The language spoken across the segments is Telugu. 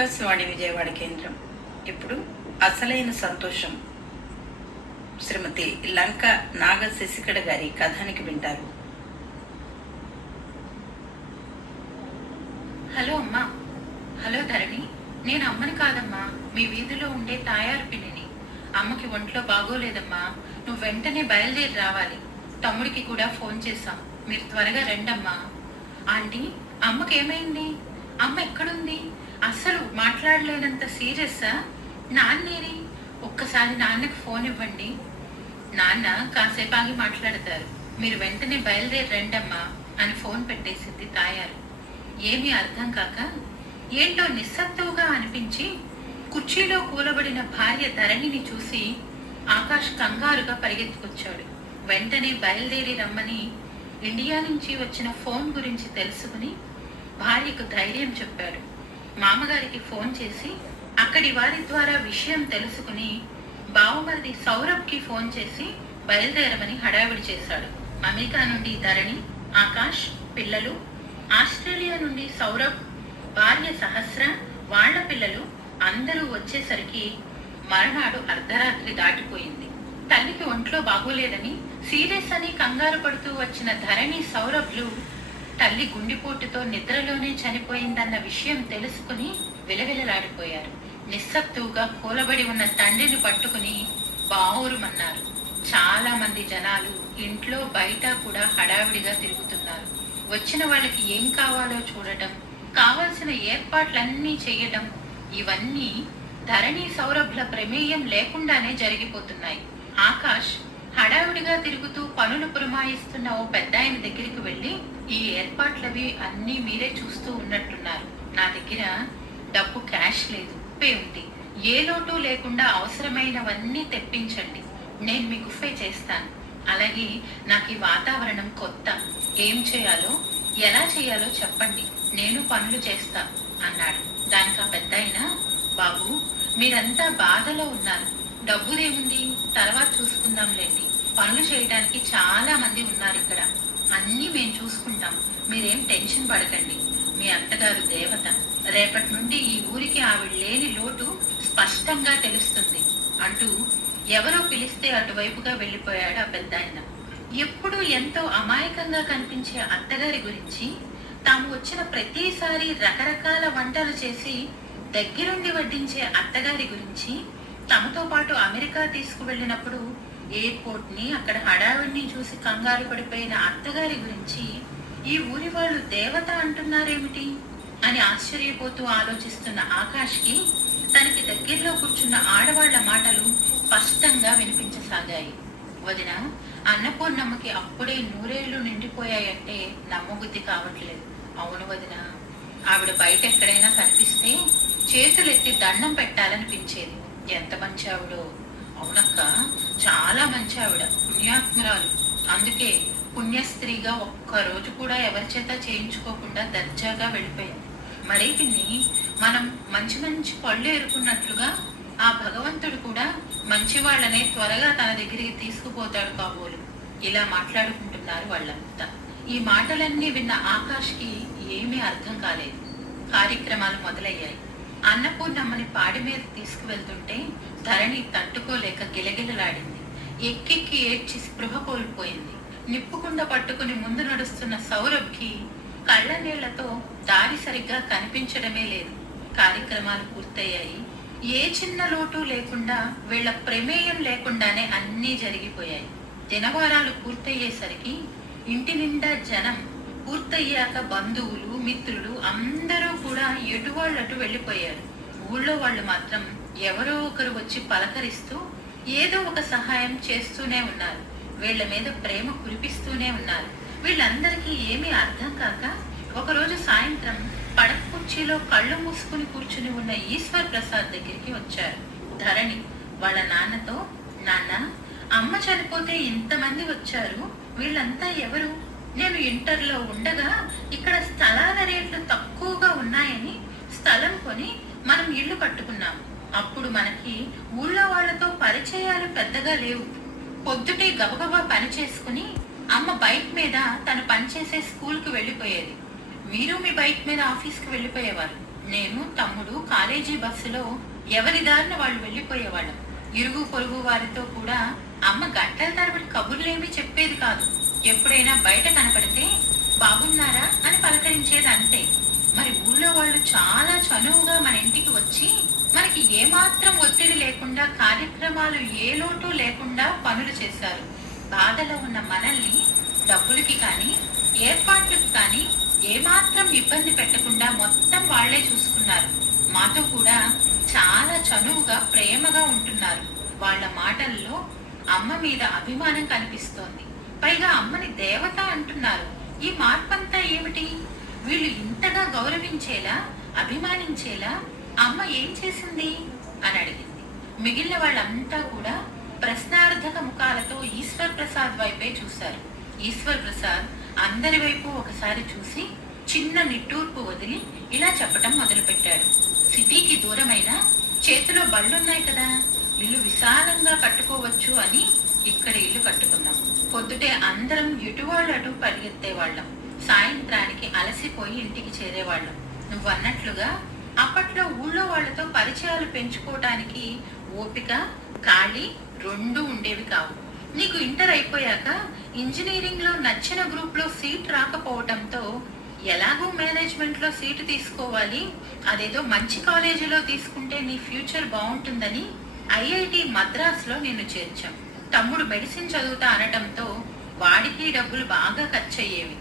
ఆకాశవాణి విజయవాడ కేంద్రం. ఇప్పుడు అసలైన సంతోషం. శ్రీమతి లంక నాగ శశికడ గారి కథానికి వింటారు. హలో అమ్మా. హలో ధరణి. నేను అమ్మని కాదమ్మా. మీ వీధిలో ఉండే తాయారు పిన్నిని. అమ్మకి ఒంట్లో బాగోలేదమ్మా. నువ్వు వెంటనే బయలుదేరి రావాలి. తమ్ముడికి కూడా ఫోన్ చేశాం. మీరు త్వరగా రండమ్మా. ఆంటీ అమ్మకేమైంది? అమ్మ ఎక్కడుంది? అసలు మాట్లాడలేనంత సీరియస్సా? నాన్నేరి ఒక్కసారి నాన్నకి ఫోన్ ఇవ్వండి. నాన్న కాసేపు ఆగి మాట్లాడతారు. మీరు వెంటనే బయలుదేరి రండమ్మా అని ఫోన్ పెట్టేసింది తాయారు. ఏమీ అర్థం కాక ఏంటో నిస్సత్తువుగా అనిపించి కుర్చీలో కూలబడిన భార్య ధరణిని చూసి ఆకాష్ కంగారుగా పరిగెత్తుకొచ్చాడు. వెంటనే బయలుదేరి రమ్మని ఇండియా నుంచి వచ్చిన ఫోన్ గురించి తెలుసుకుని భార్యకు ధైర్యం చెప్పాడు. మామగారికి ఫోన్ చేసి అక్కడి వారి ద్వారా విషయం తెలుసుకుని బావమరిది సౌరభ్కి ఫోన్ చేసి బయలుదేరమని హడావిడి చేశాడు. అమెరికా నుండి ధరణి ఆకాష్ పిల్లలు ఆస్ట్రేలియా నుండి సౌరభ్ భార్య సహస్ర వాళ్ళ పిల్లలు అందరూ వచ్చేసరికి మర్నాడు అర్ధరాత్రి దాటిపోయింది. తల్లికి ఒంట్లో బాగోలేదని సీరియస్ అని కంగారు పడుతూ వచ్చిన ధరణి సౌరభ్లు తల్లి గుండెపోటుతో నిద్రలోనే చనిపోయిందన్న విషయం తెలుసుకుని విలవిలలాడిపోయారు. నిస్సత్తువుగా కూలబడి ఉన్న తండ్రిని పట్టుకుని బావురుమన్నారు. చాలా మంది జనాలు ఇంట్లో బయట కూడా హడావిడిగా తిరుగుతున్నారు. వచ్చిన వాళ్ళకి ఏం కావాలో చూడటం కావలసిన ఏర్పాట్లన్నీ చేయటం ఇవన్నీ ధరణి సౌరభ్ల ప్రమేయం లేకుండానే జరిగిపోతున్నాయి. ఆకాష్ హడావిడిగా తిరుగుతూ పనులు పురమాయిస్తున్న ఓ పెద్దాయన దగ్గరికి వెళ్ళి ఈ ఏర్పాట్లవి అన్నీ మీరే చూస్తూ ఉన్నట్టున్నారు. నా దగ్గర డబ్బు క్యాష్ లేదు పే ఉంది. ఏ లోటు లేకుండా అవసరమైనవన్నీ తెప్పించండి. నేను మీకు పే చేస్తాను. అలాగే నాకు ఈ వాతావరణం కొత్త. ఏం చేయాలో ఎలా చేయాలో చెప్పండి. నేను పనులు చేస్తా అన్నాడు. దానికి ఆ పెద్ద బాబు మీరంతా బాధలో ఉన్నారు. డబ్బుదేముంది తర్వాత చూసుకుందాంలేండి. పనులు చేయడానికి చాలా మంది ఉన్నారు ఇక్కడ. అన్నీ మేము చూసుకుంటాం. మీరేం టెన్షన్ పడకండి. మీ అత్తగారు దేవత రేపటి నుండి ఈ ఊరికి ఆవిడ లేని లోటు స్పష్టంగా తెలుస్తుంది. అంటూ ఎవరో పిలిస్తే అటువైపుగా వెళ్ళిపోయాడు ఆ పెద్ద ఎప్పుడూ ఎంతో అమాయకంగా కనిపించే అత్తగారి గురించి తాము వచ్చిన ప్రతిసారి రకరకాల వంటలు చేసి దగ్గరుండి వడ్డించే అత్తగారి గురించి తమతో పాటు అమెరికా తీసుకువెళ్ళినప్పుడు ఎయిర్పోర్ట్ని అక్కడ హడావిడిని చూసి కంగారు పడిపోయిన అత్తగారి గురించి ఈ ఊరి వాళ్ళు దేవత అంటున్నారేమిటి? అని ఆశ్చర్యపోతూ ఆలోచిస్తున్న ఆకాష్కి తనకి దగ్గరలో కూర్చున్న ఆడవాళ్ళ మాటలు స్పష్టంగా వినిపించసాగాయి. వదిన అన్నపూర్ణమ్మకి అప్పుడే నూరేళ్ళు నిండిపోయాయంటే నమ్మబుద్ధి కావట్లేదు. అవును వదిన ఆవిడ బయట ఎక్కడైనా కనిపిస్తే చేతులెత్తి దండం పెట్టాలనిపించేది. ఎంత మంచి ఆవిడో. అవునక్క చాలా మంచి ఆవిడ పుణ్యాత్మురాలు. అందుకే పుణ్యస్త్రీగా ఒక్క రోజు కూడా ఎవరి చేత చేయించుకోకుండా దర్జాగా వెళ్ళిపోయింది మరీ పిన్ని మనం మంచి మంచి పళ్ళు ఏరుకున్నట్లుగా ఆ భగవంతుడు కూడా మంచి వాళ్ళనే త్వరగా తన దగ్గరికి తీసుకుపోతాడు కాబోలు. ఇలా మాట్లాడుకుంటున్నారు వాళ్ళంతా. ఈ మాటలన్నీ విన్న ఆకాష్కి ఏమీ అర్థం కాలేదు. కార్యక్రమాలు మొదలయ్యాయి. అన్నపూర్ణమ్మని పాడి మీద తీసుకువెళ్తుంటే ధరణి తట్టుకోలేక గిలగిలలాడింది. ఎక్కెక్కి ఏడ్చి స్పృహ కోల్పోయింది. నిప్పుకుండ పట్టుకుని ముందు నడుస్తున్న సౌరభ్కి కళ్ళ నీళ్ళతో దారి సరిగ్గా కనిపించడమే లేదు. కార్యక్రమాలు పూర్తయ్యాయి. ఏ చిన్న లోటు లేకుండా వీళ్ళ ప్రమేయం లేకుండానే అన్నీ జరిగిపోయాయి. దినవారాలు పూర్తయ్యేసరికి ఇంటి నిండా జనం పూర్తయ్యాక బంధువులు మిత్రులు అందరూ కూడా ఎటు వాళ్ళటు వెళ్ళిపోయారు. ఊళ్ళో వాళ్ళు మాత్రం ఎవరో ఒకరు వచ్చి పలకరిస్తూ ఏదో ఒక సహాయం చేస్తూనే ఉన్నారు. వీళ్ళ మీద ప్రేమ కురిపిస్తూనే ఉన్నారు. వీళ్ళందరికీ ఏమీ అర్థం కాక ఒకరోజు సాయంత్రం పడక కుర్చీలో కళ్ళు మూసుకుని కూర్చుని ఉన్న ఈశ్వర్ ప్రసాద్ దగ్గరికి వచ్చారు. ధరణి వాళ్ళ నాన్నతో నాన్న అమ్మ చనిపోతే ఇంతమంది వచ్చారు. వీళ్ళంతా ఎవరు? నేను ఇంటర్లో ఉండగా ఇక్కడ స్థలాల రేట్లు తక్కువగా ఉన్నాయని స్థలం కొని మనం ఇల్లు కట్టుకున్నాం. అప్పుడు మనకి ఊళ్ళో వాళ్ళతో పరిచయాలు పెద్దగా లేవు. పొద్దుటే గబగబా పని చేసుకుని అమ్మ బైక్ మీద తను పనిచేసే స్కూల్కి వెళ్ళిపోయేది. మీరు మీ బైక్ మీద ఆఫీస్కి వెళ్ళిపోయేవారు. నేను తమ్ముడు కాలేజీ బస్సులో ఎవరి దారిన వాళ్ళు వెళ్ళిపోయేవాళ్ళం. ఇరుగు పొరుగు వారితో కూడా అమ్మ గంటల తరబడి కబుర్లేమీ చెప్పేది కాదు. ఎప్పుడైనా బయట కనపడితే బాగున్నారా అని పలకరించేదంతే. మరి ఊళ్ళో వాళ్ళు చాలా చనువుగా మన ఇంటికి వచ్చి మనకి ఏమాత్రం ఒత్తిడి లేకుండా కార్యక్రమాలు ఏ లోటు లేకుండా పనులు చేశారు. బాధలో ఉన్న మనల్ని డబ్బులకి కానీ ఏర్పాట్లకు కానీ ఏమాత్రం ఇబ్బంది పెట్టకుండా మొత్తం వాళ్ళే చూసుకున్నారు. మాతో కూడా చాలా చనువుగా ప్రేమగా ఉంటున్నారు. వాళ్ళ మాటల్లో అమ్మ మీద అభిమానం కనిపిస్తోంది. పైగా అమ్మని దేవత అంటున్నారు. ఈ మార్పంతా ఏమిటి? వీళ్ళు ఇంతగా గౌరవించేలా అభిమానించేలా అమ్మ ఏం చేసింది? అని అడిగింది. మిగిలిన వాళ్ళంతా కూడా ప్రశ్నార్థక ముఖాలతో ఈశ్వర్ ప్రసాద్ వైపే చూశారు. ఈశ్వర్ ప్రసాద్ అందరి వైపు ఒకసారి చూసి చిన్న నిట్టూర్పు వదిలి ఇలా చెప్పటం మొదలుపెట్టాడు. సిటీకి దూరమైన చేతిలో బళ్ళున్నాయి కదా. ఇల్లు విశాలంగా కట్టుకోవచ్చు అని ఇక్కడ ఇల్లు కట్టుకున్నాము పొద్దుటే అందరం ఇటువాళ్ళు అటు పరిగెత్తేవాళ్ళం. సాయంత్రానికి అలసిపోయి ఇంటికి చేరేవాళ్ళం. నువ్వు అన్నట్లుగా అప్పట్లో ఊళ్ళో వాళ్ళతో పరిచయాలు పెంచుకోవటానికి ఓపిక ఖాళీ రెండు ఉండేవి కావు. నీకు ఇంటర్ అయిపోయాక ఇంజనీరింగ్లో నచ్చిన గ్రూప్లో సీట్ రాకపోవటంతో ఎలాగో మేనేజ్మెంట్లో సీటు తీసుకోవాలి అదేదో మంచి కాలేజీలో తీసుకుంటే నీ ఫ్యూచర్ బాగుంటుందని ఐఐటి మద్రాసులో నేను నిన్ను చేర్చాం. తమ్ముడు మెడిసిన్ చదువుతా అనటంతో వాడికి డబ్బులు బాగా ఖర్చయ్యేవి.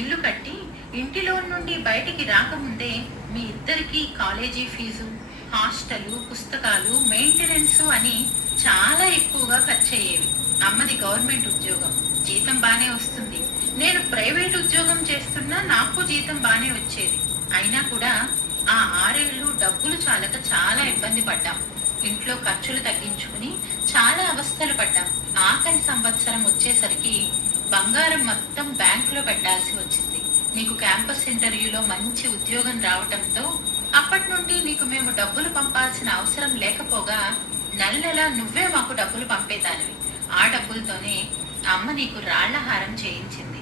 ఇల్లు కట్టి ఇంటిలో నుండి బయటికి రాకముందే మీ ఇద్దరికి కాలేజీ ఫీజు హాస్టలు పుస్తకాలు మెయింటెనెన్స్ అని చాలా ఎక్కువగా ఖర్చయ్యేవి. అమ్మది గవర్నమెంట్ ఉద్యోగం. జీతం బాగానే వస్తుంది. నేను ప్రైవేట్ ఉద్యోగం చేస్తున్నా నాకు జీతం బాగానే వచ్చేది. అయినా కూడా ఆ ఆరేళ్ళు డబ్బులు చాలక చాలా ఇబ్బంది పడ్డాం. ఇంట్లో ఖర్చులు తగ్గించుకుని చాలా అవస్థలు పడ్డాం. ఆఖరి సంవత్సరం వచ్చేసరికి బంగారం మొత్తం బ్యాంకులో పెట్టాల్సి వచ్చింది. నీకు క్యాంపస్ ఇంటర్వ్యూలో మంచి ఉద్యోగం రావటంతో అప్పటి నుండి నీకు మేము డబ్బులు పంపాల్సిన అవసరం లేకపోగా నెల నెల నువ్వే మాకు డబ్బులు పంపేదానివి. ఆ డబ్బులతోనే అమ్మ నీకు రాళ్ళ హారం చేయించింది.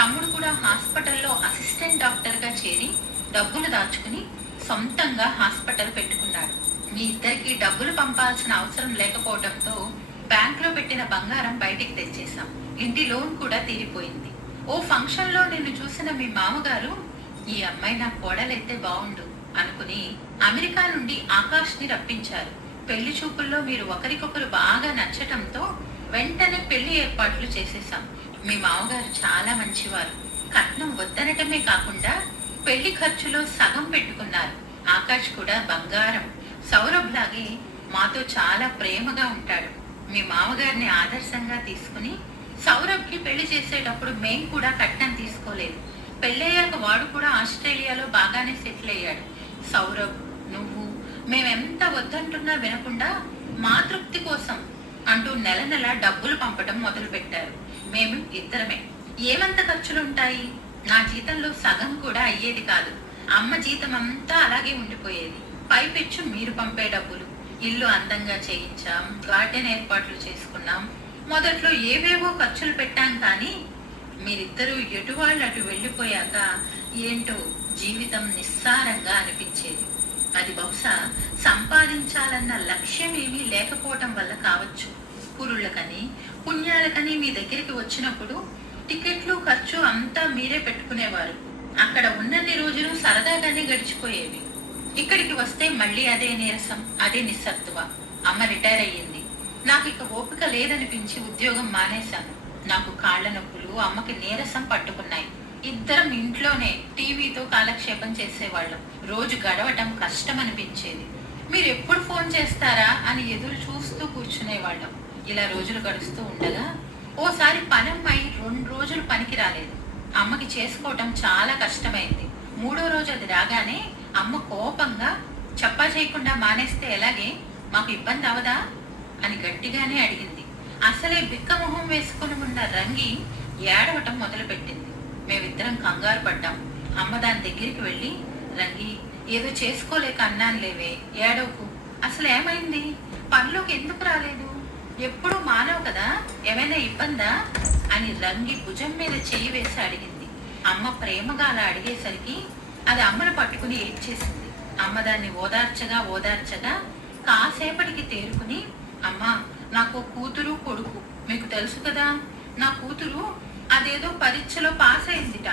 తమ్ముడు కూడా హాస్పిటల్లో అసిస్టెంట్ డాక్టర్గా చేరి డబ్బులు దాచుకుని సొంతంగా హాస్పిటల్ పెట్టుకున్నాడు. మీ ఇద్దరికి డబ్బులు పంపాల్సిన అవసరం లేకపోవడంతో బ్యాంకులో పెట్టిన బంగారం బయటికి తెచ్చేశాం. ఇంటి లోన్ కూడా తీరిపోయింది. ఓ ఫంక్షన్లో నిన్ను చూసిన మీ మామగారు ఈ అమ్మాయి నా కోడలైతే బాగుండు అనుకుని అమెరికా నుండి ఆకాష్ని రప్పించారు. పెళ్ళి చూపుల్లో మీరు ఒకరికొకరు బాగా నచ్చటంతో వెంటనే పెళ్ళి ఏర్పాట్లు చేసేసాం మీ మామగారు చాలా మంచివారు. కట్నం వద్దనటమే కాకుండా పెళ్ళి ఖర్చులో సగం పెట్టుకున్నారు. ఆకాష్ కూడా బంగారం. సౌరభ్ లాగే మాతో చాలా ప్రేమగా ఉంటాడు. మీ మామగారిని ఆదర్శంగా తీసుకుని సౌరభ్కి పెళ్ళి చేసేటప్పుడు మేం కూడా కట్నం తీసుకోలేదు. పెళ్ళయ్యాక వాడు కూడా ఆస్ట్రేలియాలో బాగానే సెటిల్ అయ్యాడు. సౌరభ్ నువ్వు మేమెంత వద్దంటున్నా వినకుండా మా తృప్తి కోసం అంటూ నెల నెల డబ్బులు పంపటం మొదలుపెట్టారు. మేము ఇద్దరమే. ఏమంత ఖర్చులుంటాయి? నా జీతంలో సగం కూడా అయ్యేది కాదు. అమ్మ జీతం అంతా అలాగే ఉండిపోయేది. పైపెచ్చు మీరు పంపే డబ్బులు. ఇల్లు అందంగా చేయించాం గార్డెన్ ఏర్పాట్లు చేసుకున్నాం. మొదట్లో ఏవేవో ఖర్చులు పెట్టాం కానీ మీరిద్దరూ ఎటు వాళ్ళు అటు వెళ్ళిపోయాక ఏంటో జీవితం నిస్సారంగా అనిపించేది. అది బహుశా సంపాదించాలన్న లక్ష్యం ఏమీ లేకపోవటం వల్ల కావచ్చు. కురుళ్ళకని పుణ్యాలకని మీ దగ్గరికి వచ్చినప్పుడు టికెట్లు ఖర్చు అంతా మీరే పెట్టుకునేవారు. అక్కడ ఉన్నన్ని రోజులు సరదాగానే గడిచిపోయేవి. ఇక్కడికి వస్తే మళ్ళీ అదే నీరసం అదే నిస్సత్తువ అమ్మ రిటైర్ అయ్యింది. నాకు ఇక ఓపిక లేదనిపించి ఉద్యోగం మానేశాను. నాకు కాళ్ళ నొప్పులు అమ్మకి నీరసం పట్టుకున్నాయి. ఇద్దరం ఇంట్లోనే టీవీతో కాలక్షేపం చేసేవాళ్ళం. రోజు గడవటం కష్టం అనిపించేది మీరు ఎప్పుడు ఫోన్ చేస్తారా అని ఎదురు చూస్తూ కూర్చునేవాళ్ళం. ఇలా రోజులు గడుస్తూ ఉండగా ఓసారి పనమ్మాయి రెండు రోజులు పనికి రాలేదు. అమ్మకి చేసుకోవటం చాలా కష్టమైంది. మూడో రోజు అది రాగానే అమ్మ కోపంగా చప్పా చేయకుండా మానేస్తే ఎలాగే? మాకు ఇబ్బంది అవదా? అని గట్టిగానే అడిగింది. అసలే బిక్క మొహం వేసుకుని ఉన్న రంగి ఏడవటం మొదలుపెట్టింది. మేమిద్దరం కంగారు పడ్డాం. అమ్మ దాని దగ్గరికి వెళ్ళి రంగి ఏదో చేసుకోలేక అన్నాను లేవే ఏడవకు. అసలు ఏమైంది? పనిలోకి ఎందుకు రాలేదు? ఎప్పుడు మానవు కదా? ఏమైనా ఇబ్బందా? అని రంగి భుజం మీద చెయ్యి వేసి అడిగింది. అమ్మ ప్రేమగా అలా అడిగేసరికి అది అమ్మను పట్టుకుని ఏడ్చేసింది. అమ్మ దాన్ని ఓదార్చగా ఓదార్చగా కాసేపటికి తేరుకుని అమ్మా నాకు కూతురు కొడుకు. మీకు తెలుసు కదా నా కూతురు అదేదో పరీక్షలో పాస్ అయిందిట.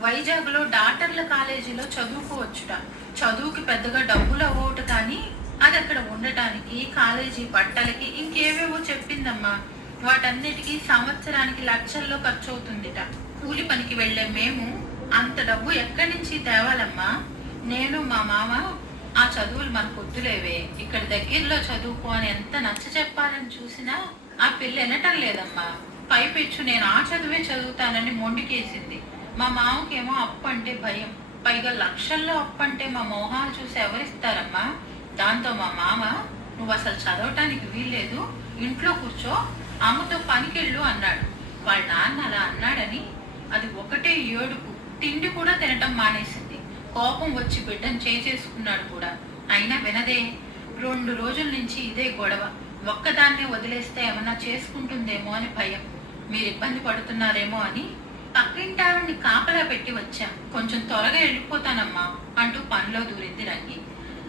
వైజాగ్లో డాక్టర్ల కాలేజీలో చదువుకోవచ్చుట. చదువుకి పెద్దగా డబ్బులు అవ్వట కానీ అది అక్కడ ఉండటానికి కాలేజీ బట్టలకి ఇంకేవేవో చెప్పిందమ్మా. వాటన్నిటికీ సంవత్సరానికి లక్షల్లో ఖర్చు అవుతుందిట కూలి పనికి వెళ్ళే మేము అంత డబ్బు ఎక్కడి నుంచి తేవాలమ్మా? నేను మా మామ ఆ చదువులు మనకు వద్దులేవే. ఇక్కడ దగ్గరలో చదువుకో అని ఎంత నచ్చ చెప్పాలని చూసినా ఆ పిల్ల వినటం లేదమ్మా. పైపెచ్చు నేను ఆ చదువే చదువుతానని మొండికేసింది. మా మామకేమో అప్పు అంటే భయం. పైగా లక్షల్లో అప్పు అంటే మా మోహాలు చూసి ఎవరిస్తారమ్మా? దాంతో మా మామ నువ్వు అసలు చదవటానికి వీల్లేదు. ఇంట్లో కూర్చో. అమ్మతో పనికెళ్ళు అన్నాడు. వాళ్ళ నాన్న అలా అన్నాడని అది ఒకటే ఏడుపు. తిండి కూడా తినటం మానేసింది. కోపం వచ్చి బిడ్డను చేసేసుకున్నాడు కూడా. అయినా వినదే. రెండు రోజుల నుంచి ఇదే గొడవ. ఒక్కదాన్నే వదిలేస్తే ఏమన్నా చేసుకుంటుందేమో అని భయం. మీరు ఇబ్బంది పడుతున్నారేమో అని. పక్కింటి కాపలా పెట్టి వచ్చా. కొంచెం త్వరగా వెళ్ళిపోతానమ్మా అంటూ పనిలో దూరింది రంగి.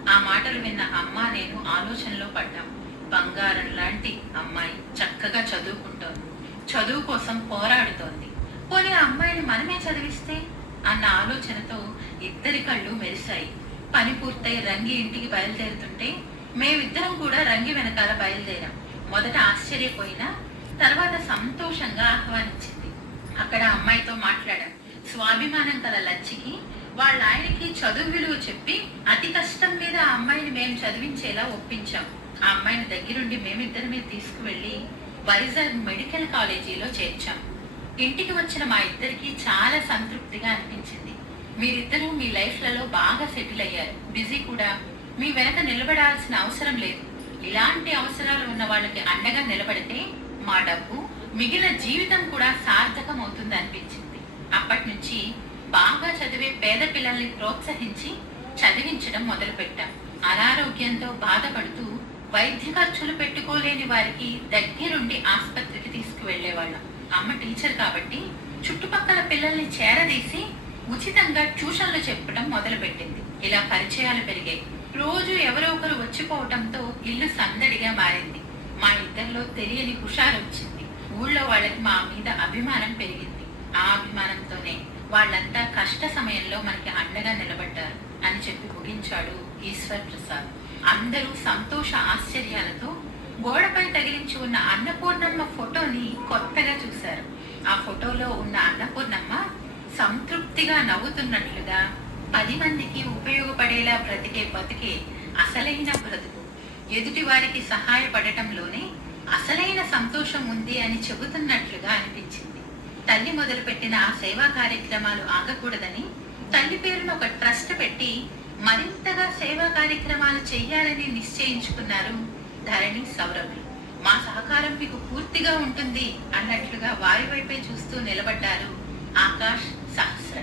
ఆ మాటలు విన్న అమ్మ నేను ఆలోచనలో పడ్డాం. బంగారం లాంటి అమ్మాయి చక్కగా చదువుకుంటోంది. చదువు కోసం పోరాడుతోంది. పోనీ ఆ అమ్మాయిని మనమే చదివిస్తే? అన్న ఆలోచనతో ఇద్దరి కళ్ళు మెరిశాయి. పని పూర్తయి రంగి ఇంటికి బయలుదేరుతుంటే మేమిద్దరం కూడా రంగి వెనకాల బయలుదేరాం. మొదట ఆశ్చర్యపోయినా తర్వాత సంతోషంగా ఆహ్వానించింది. అక్కడ అమ్మాయితో మాట్లాడాం. స్వాభిమానం గల లచ్చికి వాళ్ళ ఆయనకి చదువు విలువ చెప్పి అతి కష్టం మీద ఆ అమ్మాయిని మేము చదివించేలా ఒప్పించాం. ఆ అమ్మాయిని దగ్గరుండి మేమిద్దరమే తీసుకువెళ్ళి వైజాగ్ మెడికల్ కాలేజీలో చేర్చాం. ఇంటికి వచ్చిన మా ఇద్దరికి చాలా సంతృప్తిగా అనిపించింది. మీరిద్దరూ మీ లైఫ్లలో బాగా సెటిల్ అయ్యారు. బిజీ కూడా. మీ వెనక నిలబడాల్సిన అవసరం లేదు. ఇలాంటి అవసరాలు ఉన్న వాళ్ళకి అండగా నిలబడితే మా డబ్బు మిగిలిన జీవితం కూడా సార్థకం అవుతుంది అనిపించింది. అప్పటి నుంచి బాగా చదివే పేద పిల్లల్ని ప్రోత్సహించి చదివించడం మొదలుపెట్టాం. అనారోగ్యంతో బాధపడుతూ వైద్య ఖర్చులు పెట్టుకోలేని వారికి దగ్గరుండి ఆసుపత్రికి తీసుకువెళ్ళేవాళ్ళం అమ్మ టీచర్ కాబట్టి చుట్టుపక్కల పిల్లల్ని చేరదీసి ఉచితంగా ట్యూషన్లు చెప్పడం మొదలుపెట్టింది. ఇలా పరిచయాలు పెరిగాయి. రోజు ఎవరో ఒకరు వచ్చిపోవటంతో ఇల్లు సందడిగా మారింది. మా ఇద్దరిలో తెలియని హుషారు వచ్చింది. ఊళ్ళో వాళ్ళకి మా మీద అభిమానం పెరిగింది. ఆ అభిమానంతోనే వాళ్ళంతా కష్ట సమయంలో మనకి అండగా నిలబడ్డారు అని చెప్పి ముగించాడు ఈశ్వర్ ప్రసాద్. అందరూ సంతోష ఆశ్చర్యాలతో గోడపై తగిలించి ఉన్న అన్నపూర్ణమ్మ ఫోటోని కొత్తగా చూశారు. ఆ ఫోటోలో ఉన్న అన్నపూర్ణమ్మ సంతృప్తిగా నవ్వుతున్నట్లుగా పది మందికి ఉపయోగపడేలా బ్రతికే బతికే అసలైన బ్రతుకు. ఎదుటి వారికి సహాయపడటంలోనే అసలైన సంతోషం ఉంది అని చెబుతున్నట్లుగా అనిపించింది. తల్లి మొదలుపెట్టిన ఆ సేవా కార్యక్రమాలు ఆగకూడదని తల్లి పేరును ఒక ట్రస్ట్ పెట్టి మరింతగా సేవా కార్యక్రమాలు చేయాలని నిశ్చయించుకున్నారు ధరణి సౌరభి మా సహకారం మీకు పూర్తిగా ఉంటుంది అన్నట్లుగా వారి వైపే చూస్తూ నిలబడ్డారు ఆకాష్ సహస్ర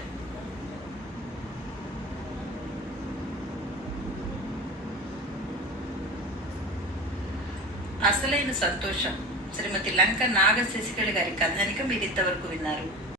అసలైన సంతోషం. శ్రీమతి లంక నాగ శశికళ గారి కథానిక మీరు ఇంతవరకు విన్నారు.